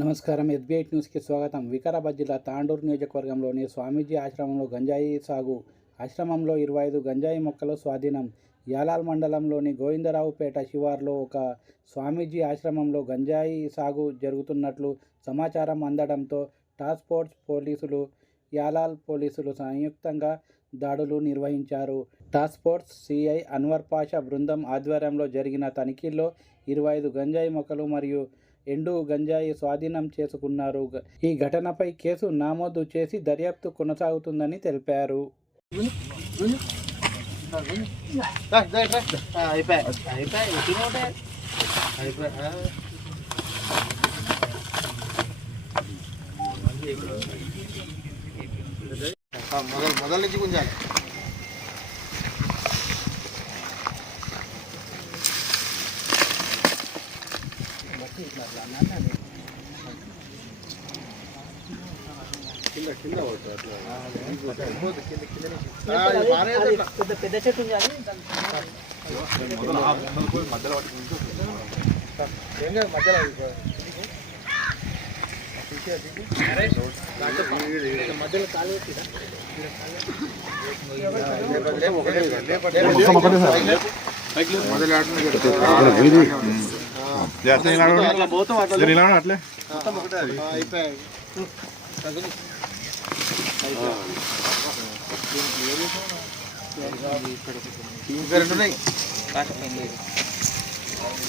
నమస్కారం. SB8 న్యూస్కి స్వాగతం. వికారాబాద్ జిల్లా తాండూరు నియోజకవర్గంలోని స్వామీజీ ఆశ్రమంలో గంజాయి సాగు. ఆశ్రమంలో 25 గంజాయి మొక్కలు స్వాధీనం. యాలాల్ మండలంలోని గోవిందరావుపేట శివార్లో ఒక స్వామీజీ ఆశ్రమంలో గంజాయి సాగు జరుగుతున్నట్లు సమాచారం అందడంతో టాస్క్ ఫోర్స్ పోలీసులు, యాలాల్ పోలీసులు సంయుక్తంగా దాడులు నిర్వహించారు. Task force CI Anwar Pasha బృందం ఆధ్వర్యంలో జరిగిన తనిఖీల్లో 25 గంజాయి మొక్కలు మరియు ఎండు గంజాయి స్వాధీనం చేసుకున్నారు. ఈ ఘటనపై కేసు నమోదు చేసి దర్యాప్తు కొనసాగుతుందని తెలిపారు. మొదల నుంచి గుంజాలి. పెద్ద చెట్టు మధ్యలో కాలు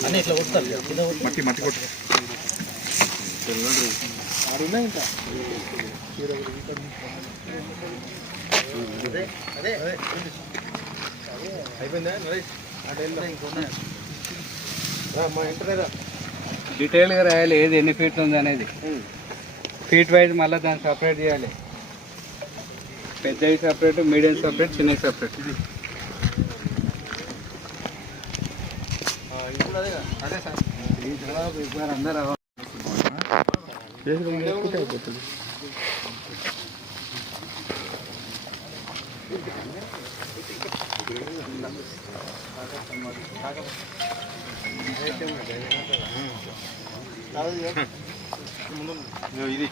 అన్నీ ఇట్లా కొడతారు. మట్టి మట్టి కొట్టు డీటెయిల్గా రాయాలి, ఏది ఎన్ని ఫీట్లు ఉంది అనేది. ఫీట్ వైజ్ మళ్ళీ దాన్ని సపరేట్ చేయాలి. పెద్దవి సపరేట్, మీడియం సపరేట్, చిన్నవి సపరేట్. అదే సార్ అందరూ ఇది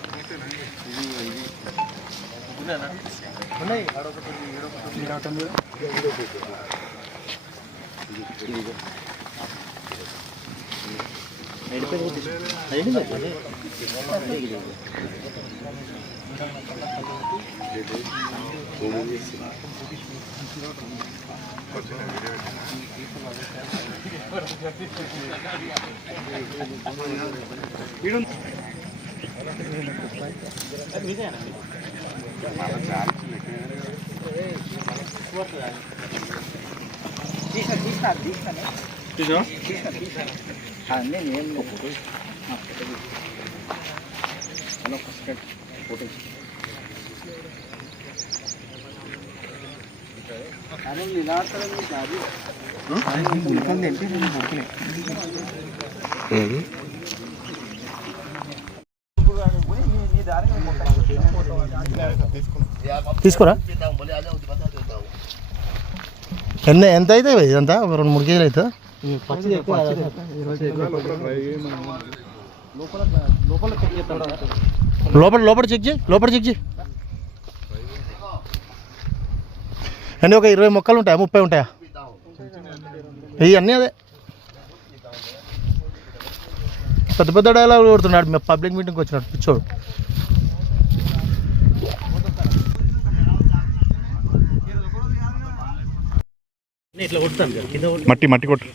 తీసుకోరా. ఎంత అవుతాయి ఇదంతా? ఒక 2-3 కేజీలు అవుతుందా? లోపల చెక్ చేయి, లోపల చెక్ చేయి. అంటే ఒక 20 మొక్కలు ఉంటాయా, 30 ఉంటాయా? ఇవి అన్నీ అదే పెద్ద పెద్ద డైలాగ్ కొడుతున్నాడు. పబ్లిక్ మీటింగ్కి వచ్చినాడు పిచ్చోడు. ఇట్లా కొట్టుతాను, మట్టి మట్టి కొట్టు.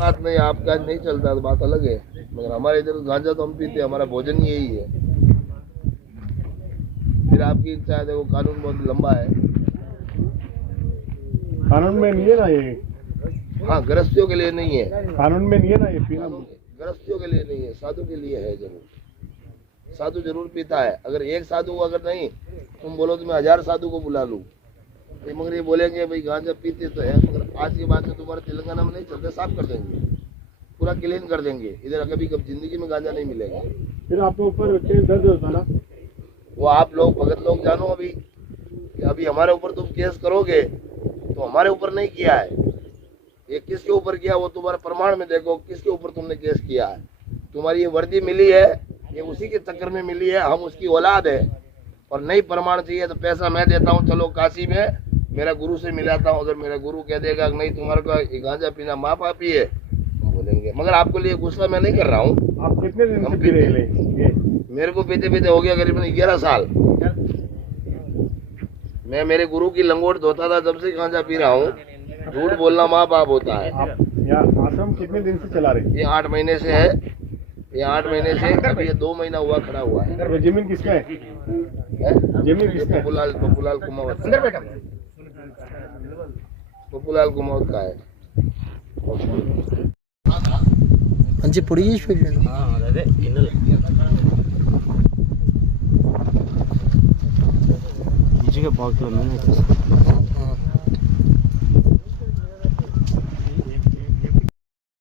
बात नहीं, आपका नहीं चलता तो बात अलग है, मगर हमारे इधर गांजा तो हम पीते, हमारा भोजन यही है। फिर आपकी इच्छा है, देखो कानून बहुत लंबा है। कानून में नहीं है ना ये? हाँ, गृहस्थियों के लिए नहीं है। कानून में नहीं है ना ये? गृहस्थियों के लिए नहीं है, साधु के लिए है। जरूर साधु जरूर पीता है। अगर एक साधु अगर नहीं, तुम बोलो तो मैं 1000 साधु को बुला लूँ, मगर ये बोलेंगे भाई गांजा पीते तो है, मगर आज के बाद से तुम्हारे तेलंगाना में नहीं चलते, साफ कर देंगे, पूरा क्लीन कर देंगे। इधर कभी कभी जिंदगी में गांजा नहीं मिलेगा। फिर आपके ऊपर केस दर्ज होता ना? वो आप लोग भगत लोग जानो अभी कि अभी हमारे ऊपर तुम केस करोगे तो हमारे ऊपर नहीं किया है, ये किसके ऊपर किया वो तुम्हारे प्रमाण में देखो किसके ऊपर तुमने केस किया है। तुम्हारी ये वर्दी मिली है ये उसी के चक्कर में मिली है, हम उसकी औलाद है और नहीं प्रमाण चाहिए तो पैसा मैं देता हूँ, चलो काशी में मेरा गुरु से मिलाता हूँ। अगर मेरा गुरु कह देगा नहीं तुम्हारे को गांजा पीना माँ पापी है हम बोलेंगे, मगर आपके लिए गुस्सा मैं नहीं कर रहा हूँ। आप कितने दिन से पी रहे हैं ये? मेरे को पीते पीते हो गया करीबन 11 साल। मैं मेरे गुरु की लंगोट धोता था जब से गांजा पी रहा हूँ। झूठ बोलना माँ बाप होता है। आप यहाँ आश्रम कितने दिन से चला रहे हैं? ये 8 महीने से है, ये 8 महीने से, अभी ये 2 महीना हुआ खड़ा हुआ है। तो जमीन किसका है? जमीन किसका है? पप्पूलाल कुमावत, पप्पूलाल कुमावत का है। మంచి పొడి చేసి పెట్టాడు. అదే గిన్నెలు ఈజీగా బాగుతుంది